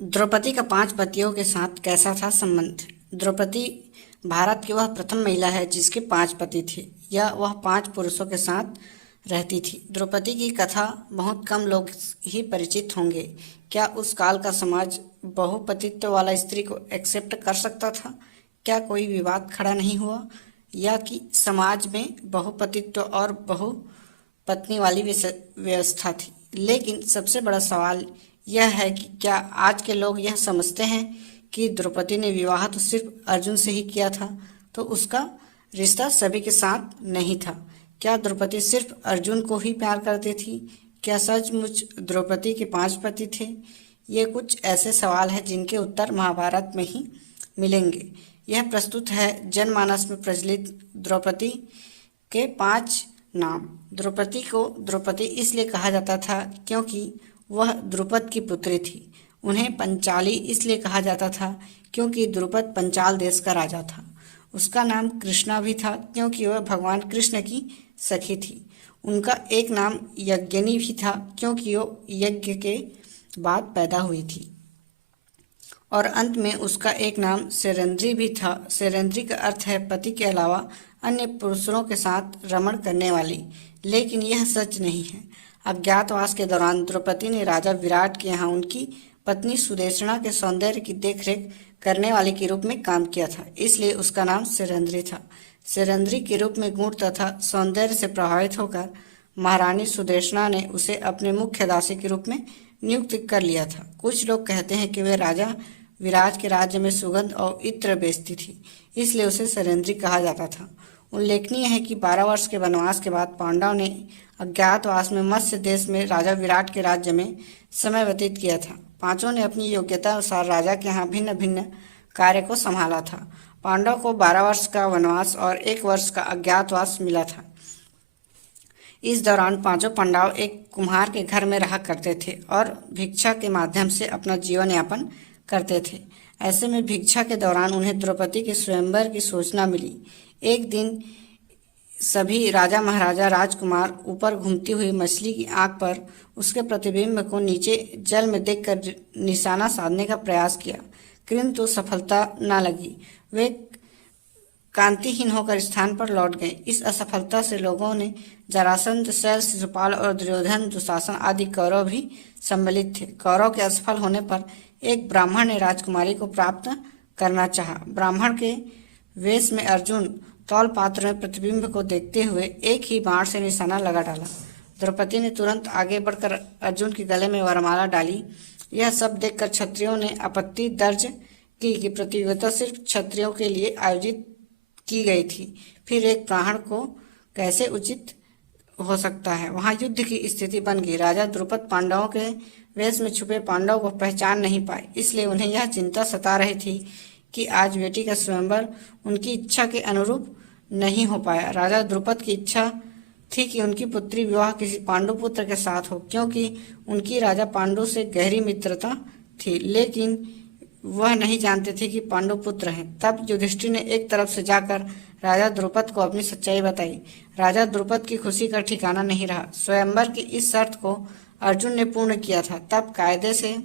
द्रौपदी का 5 पतियों के साथ कैसा था संबंध। द्रौपदी भारत की वह प्रथम महिला है जिसके 5 पति थे या वह 5 पुरुषों के साथ रहती थी। द्रौपदी की कथा बहुत कम लोग ही परिचित होंगे। क्या उस काल का समाज बहुपतित्व वाला स्त्री को एक्सेप्ट कर सकता था? क्या कोई विवाद खड़ा नहीं हुआ या कि समाज में बहुपतित्व और बहुपत्नी वाली व्यवस्था थी? लेकिन सबसे बड़ा सवाल यह है कि क्या आज के लोग यह समझते हैं कि द्रौपदी ने विवाह तो सिर्फ अर्जुन से ही किया था, तो उसका रिश्ता सभी के साथ नहीं था? क्या द्रौपदी सिर्फ अर्जुन को ही प्यार करती थी? क्या सचमुच द्रौपदी के 5 पति थे? ये कुछ ऐसे सवाल हैं जिनके उत्तर महाभारत में ही मिलेंगे। यह प्रस्तुत है जनमानस में प्रचलित द्रौपदी के 5 नाम। द्रौपदी को द्रौपदी इसलिए कहा जाता था क्योंकि वह द्रुपद की पुत्री थी। उन्हें पंचाली इसलिए कहा जाता था क्योंकि द्रुपद पंचाल देश का राजा था। उसका नाम कृष्णा भी था क्योंकि वह भगवान कृष्ण की सखी थी। उनका एक नाम यज्ञनी भी था क्योंकि वो यज्ञ के बाद पैदा हुई थी। और अंत में उसका एक नाम सेरेंद्री भी था। सेरेंद्री का अर्थ है पति के अलावा अन्य पुरुषों के साथ रमण करने वाली, लेकिन यह सच नहीं है। अज्ञातवास के दौरान द्रौपदी ने राजा विराट के यहाँ उनकी पत्नी सुदेशना के सौंदर्य की देखरेख करने वाले के रूप में काम किया था, इसलिए उसका नाम सेरेंद्री था। सेरेंद्री के रूप में गुण तथा सौंदर्य से प्रभावित होकर महारानी सुदेशना ने उसे अपने मुख्य दासी के रूप में नियुक्त कर लिया था। कुछ लोग कहते हैं कि वे राजा विराट के राज्य में सुगंध और इत्र बेचती थी, इसलिए उसे सेरेंद्री कहा जाता था। उल्लेखनीय है कि 12 वर्ष के वनवास के बाद पांडव ने अज्ञातवास में मत्स्य देश में राजा विराट के राज्य में समय व्यतीत किया था। पांचों ने अपनी योग्यता अनुसार राजा के यहाँ भिन्न भिन्न कार्य को संभाला था। पांडव को 12 वर्ष का वनवास और 1 वर्ष का अज्ञातवास मिला था। इस दौरान पांचों पांडव एक कुम्हार के घर में रहा करते थे और भिक्षा के माध्यम से अपना जीवन यापन करते थे। ऐसे में भिक्षा के दौरान उन्हें द्रौपदी के स्वयंवर की सूचना मिली। एक दिन सभी राजा महाराजा राजकुमार ऊपर घूमती हुई मछली की आंख पर उसके प्रतिबिंब को नीचे जल में देखकर निशाना साधने का प्रयास किया, किंतु सफलता न लगी। वे कांतिहीन होकर स्थान पर लौट गए। इस असफलता से लोगों ने जरासंध, शैल, शिशुपाल और दुर्योधन, दुशासन आदि कौरव भी सम्मिलित थे। कौरव के असफल होने पर एक ब्राह्मण ने राजकुमारी को प्राप्त करना चाहा। ब्राह्मण के वेश में अर्जुन तौल पात्र में प्रतिबिंब को देखते हुए एक ही बाण से निशाना लगा डाला। द्रौपदी ने तुरंत आगे बढ़कर अर्जुन के गले में वरमाला डाली। यह सब देखकर क्षत्रियों ने आपत्ति दर्ज की कि प्रतियोगिता सिर्फ क्षत्रियों के लिए आयोजित की गई थी, फिर एक ब्राह्मण को कैसे उचित हो सकता है। वहां युद्ध की स्थिति बन गई। राजा द्रुपद पांडवों के वेश में छुपे पांडव को पहचान नहीं पाए, इसलिए उन्हें यह चिंता सता रही थी कि आज बेटी का स्वयंवर उनकी इच्छा के अनुरूप नहीं हो पाया। राजा द्रुपद की इच्छा थी कि उनकी पुत्री विवाह किसी पांडु पुत्र के साथ हो, क्योंकि उनकी राजा पांडु से गहरी मित्रता थी, लेकिन वह नहीं जानते थे कि पांडु पुत्र हैं। तब युधिष्ठिर ने एक तरफ से जाकर राजा द्रुपद को अपनी सच्चाई बताई। राजा द्रुपद की खुशी का ठिकाना नहीं रहा। स्वयंवर की इस शर्त को अर्जुन ने पूर्ण किया था। तब कायदे से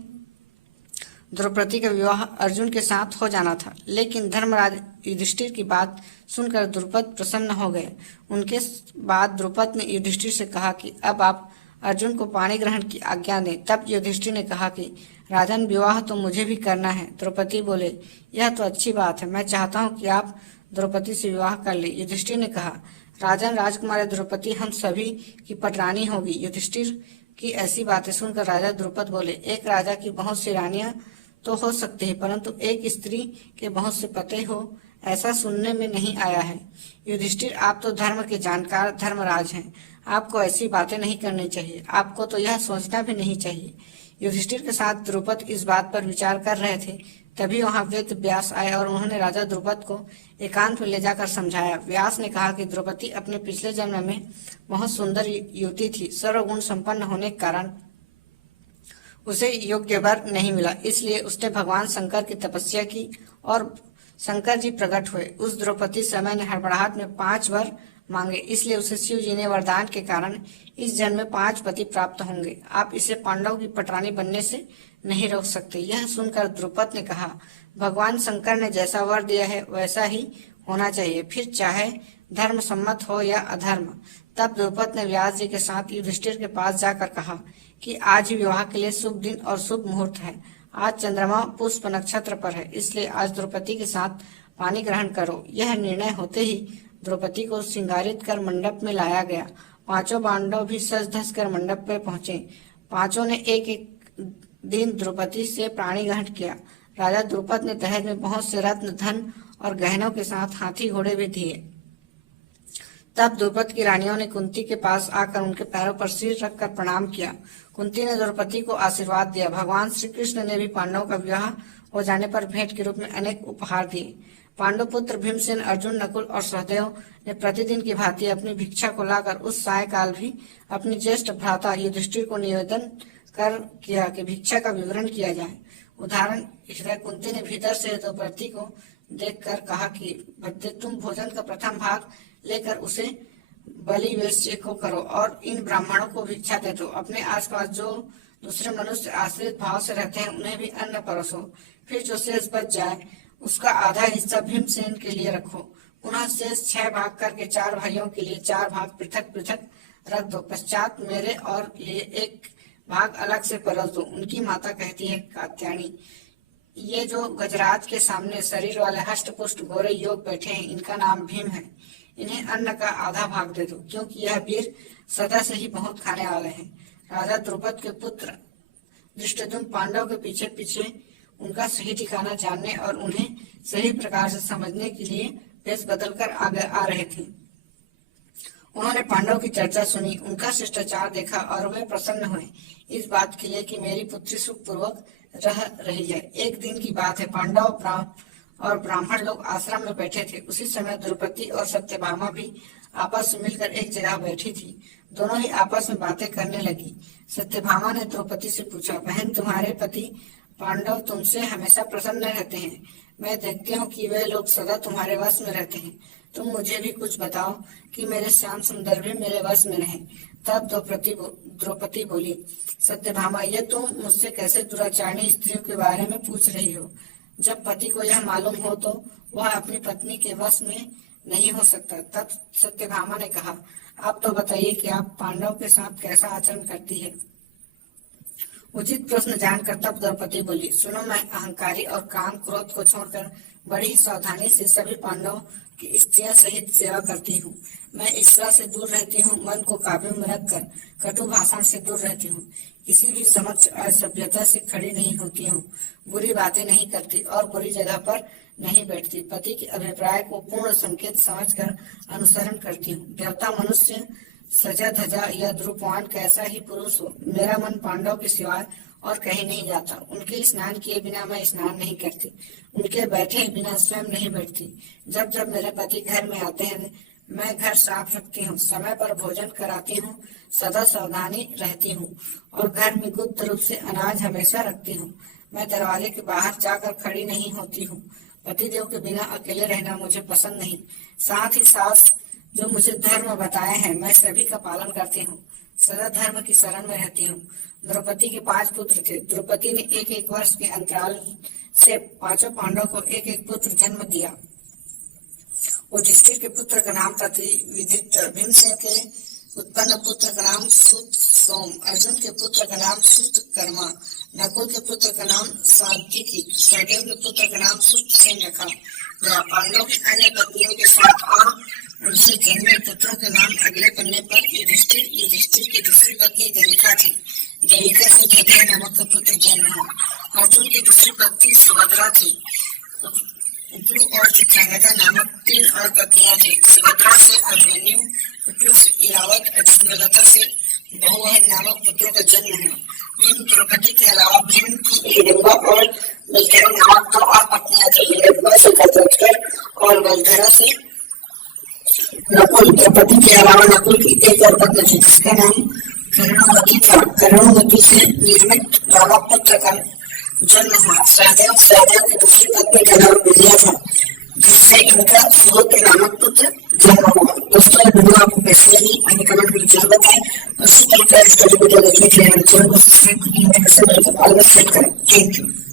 द्रौपदी का विवाह अर्जुन के साथ हो जाना था, लेकिन धर्मराज युधिष्ठिर की बात सुनकर द्रुपद प्रसन्न हो गए। उनके बाद द्रुपद ने युधिष्ठिर से कहा कि अब आप अर्जुन को पाणी ग्रहण की आज्ञा दें। तब युधिष्ठिर ने कहा कि राजन, विवाह तो मुझे भी करना है। द्रौपदी बोले, यह तो अच्छी बात है, मैं चाहता हूँ कि आप द्रौपदी से विवाह कर ले। युधिष्ठिर ने कहा, राजन, राजकुमारी द्रौपदी हम सभी की पटरानी होगी। युधिष्ठिर की ऐसी बातें सुनकर राजा द्रुपद बोले, एक राजा की बहुत सी रानियां तो हो सकती है, परंतु एक स्त्री के बहुत से पति हो, ऐसा सुनने में नहीं आया है। युधिष्ठिर, आप तो धर्म के जानकार धर्मराज हैं, आपको ऐसी बातें नहीं करनी चाहिए। आपको तो यह सोचना भी नहीं चाहिए। युधिष्ठिर के साथ द्रुपद इस बात पर विचार कर रहे थे, तभी वहां वेद व्यास आए और उन्होंने राजा द्रुपद को एकांत में ले जाकर समझाया। व्यास ने कहा कि द्रौपदी अपने पिछले जन्म में बहुत सुंदर युवती थी। सर्वगुण संपन्न होने के कारण उसे योग्य वर नहीं मिला, इसलिए उसने भगवान शंकर की तपस्या की और शंकर जी प्रकट हुए। उस द्रौपदी समय ने हड़बड़ाहट में 5 वर मांगे, इसलिए उसे शिव जी ने वरदान के कारण इस जन्म में 5 पति प्राप्त होंगे। आप इसे पांडव की पटरानी बनने से नहीं रोक सकते। यह सुनकर द्रुपद ने कहा, भगवान शंकर ने जैसा वर दिया है वैसा ही होना चाहिए, फिर चाहे धर्म सम्मत हो या अधर्म। तब द्रुपद ने व्यास जी के साथ युधिष्ठिर के पास जाकर कहा कि आज ही विवाह के लिए शुभ दिन और शुभ मुहूर्त है। आज चंद्रमा पुष्प नक्षत्र पर है, इसलिए आज द्रौपदी के साथ पानी ग्रहण करो। यह निर्णय होते ही द्रौपदी को श्रृंगारित कर मंडप में लाया गया। पांचों पांडव भी सज धज कर मंडप में पहुंचे। पांचों ने एक एक दिन द्रौपदी से पाणी ग्रहण किया। राजा द्रुपद ने दहेज में बहुत से रत्न, धन और गहनों के साथ हाथी घोड़े भी दिए। तब द्रुपद की रानियों ने कुंती के पास आकर उनके पैरों पर सिर रखकर प्रणाम किया। कुंती ने द्रौपदी को आशीर्वाद दिया। भगवान श्री कृष्ण ने भी पांडवों का विवाह हो जाने पर भेंट के रूप में अनेक उपहार दिए। पांडु पुत्र भीमसेन, अर्जुन, नकुल और सहदेव ने प्रतिदिन की भांति अपनी भिक्षा को लाकर उस सायकाल भी अपनी ज्येष्ठ भ्राता युधिष्ठिर को निवेदन कर किया कि भिक्षा का विवरण किया जाए। उदाहरण हृदय कुंती ने भीतर से द्रौपदी को देखकर कहा कि बद्दे, तुम भोजन का प्रथम भाग लेकर उसे बलि वेश्य को करो और इन ब्राह्मणों को भिक्षा दे दो। अपने आसपास जो दूसरे मनुष्य आश्रित भाव से रहते हैं उन्हें भी अन्न परोसो। फिर जो शेष बच जाए उसका आधा हिस्सा भीमसेन के लिए रखो। पुनः शेष 6 भाग करके 4 भाइयों के लिए 4 भाग पृथक पृथक रख दो। पश्चात मेरे और लिए 1 भाग अलग से परोस दो। उनकी माता कहती है, कात्यायनी, ये जो गजराज के सामने शरीर वाले हष्ट पुष्ट गोरे योग बैठे हैं, इनका नाम भीम है। इन्हें अन्न का आधा भाग दे दो, क्योंकि यह वीर सदा से ही बहुत खाने वाले हैं। राजा द्रुपद के पुत्र धृष्टद्युम्न पांडव के पीछे पीछे उनका सही ठिकाना जानने और उन्हें सही प्रकार से समझने के लिए वेश बदलकर आगे आ रहे थे। उन्होंने पांडव की चर्चा सुनी, उनका शिष्टाचार देखा और वे प्रसन्न हुए इस बात के लिए कि मेरी पुत्री सुखपूर्वक रह रही है। एक दिन की बात है, पांडव और ब्राह्मण लोग आश्रम में बैठे थे। उसी समय द्रौपदी और सत्यभामा भी आपस में मिलकर एक जगह बैठी थी। दोनों ही आपस में बातें करने लगी। सत्यभामा ने द्रौपदी से पूछा, बहन, तुम्हारे पति पांडव तुमसे हमेशा प्रसन्न रहते हैं। मैं देखती हूँ कि वे लोग सदा तुम्हारे वश में रहते हैं। तुम मुझे भी कुछ बताओ कि मेरे श्याम सुंदर भी मेरे वश में रहे। तब द्रौपदी बोली, सत्यभामा, ये तुम मुझसे कैसे दुराचारणी स्त्रियों के बारे में पूछ रही हो? जब पति को यह मालूम हो तो वह अपनी पत्नी के वश में नहीं हो सकता। तब सत्यभामा ने कहा, आप तो बताइए कि आप पांडव के साथ कैसा आचरण करती है? उचित प्रश्न जानकर तब द्रौपदी बोली, सुनो, मैं अहंकारी और काम क्रोध को छोड़कर बड़ी ही सावधानी से सभी पांडवों की स्त्रियां सहित सेवा करती हूँ। मैं ईर्ष्या से दूर रहती हूँ, मन को काबू में रखकर कटु भाषण से दूर रहती हूँ, किसी भी समक्ष असभ्यता से खड़ी नहीं होती हूँ, बुरी बातें नहीं करती और बुरी जगह पर नहीं बैठती। पति के अभिप्राय को पूर्ण संकेत समझकर अनुसरण करती हूँ। देवता, मनुष्य, सजा धजा या द्रुपवान कैसा ही पुरुष हो, मेरा मन पांडव के सिवाय और कहीं नहीं जाता। उनके स्नान किए बिना मैं स्नान नहीं करती, उनके बैठे बिना स्वयं नहीं बैठती। जब जब मेरे पति घर में आते हैं मैं घर साफ रखती हूँ, समय पर भोजन कराती हूँ, सदा सावधानी रहती हूँ और घर में गुप्त रूप से अनाज हमेशा रखती हूँ। मैं दरवाजे के बाहर जाकर खड़ी नहीं होती हूँ। पतिदेव के बिना अकेले रहना मुझे पसंद नहीं। साथ ही सास जो मुझे धर्म बताए हैं मैं सभी का पालन करती हूँ, सदा धर्म की शरण में रहती हूँ। द्रौपदी के 5 पुत्र थे। द्रौपदी ने 1-1 वर्ष के अंतराल से 5 पांडव को 1-1 पुत्र जन्म दिया। युधिष्ठिर के पुत्र का नाम था विदित, भीमसेन के उत्पन्न पुत्र का नाम सुत सोम, अर्जुन के पुत्र का नाम सुत कर्मा, नकुल के पुत्र का नाम सात्विकी, सहदेव के पुत्र का नाम सुत सेन रखा गया। पांडव की अन्य पत्नियों के साथ और उनसे जन्मे पुत्रों के नाम अगले पन्ने पर युधिष्ठिर की दूसरी पत्नी देविका थी। देविका से जयदेव नामक का पुत्र जन्म हुआ। अर्जुन की दूसरी पत्नी सुभद्रा थी। उपलु और चित्रांगदा नामक 3 और पत्नियां थी। सुभद्रा से अभिमन्यु, उपलु से इरावत, चित्रांगदा से बहुवहन नामक पुत्रों का जन्म हुआ। भीम, द्रौपदी के अलावा भीम की हिडिंबा और बलधरा नामक 2 और पत्नियां थी। हिडिंबा से घटोत्कच और बलधरा से नकुल। द्रौपदी के अलावा नकुल की 1 और पत्नी थी जिसका नाम कर्णवती था। कर्णवती से निर्मित नामक पुत्र का जन्म हुआ। सहदेव की दूसरी पत्नी का नाम विद्या था जिससे इनका सुहोत्र नामक पुत्र जन्म हुआ। दोस्तों, वीडियो आपको कैसी लगी? आगे कमेंट में जरूर बताएं। उसी के वीडियो देखने के लिए चैनल को सब्सक्राइब करें, ऑलवेज क्लिक करें। Thank you.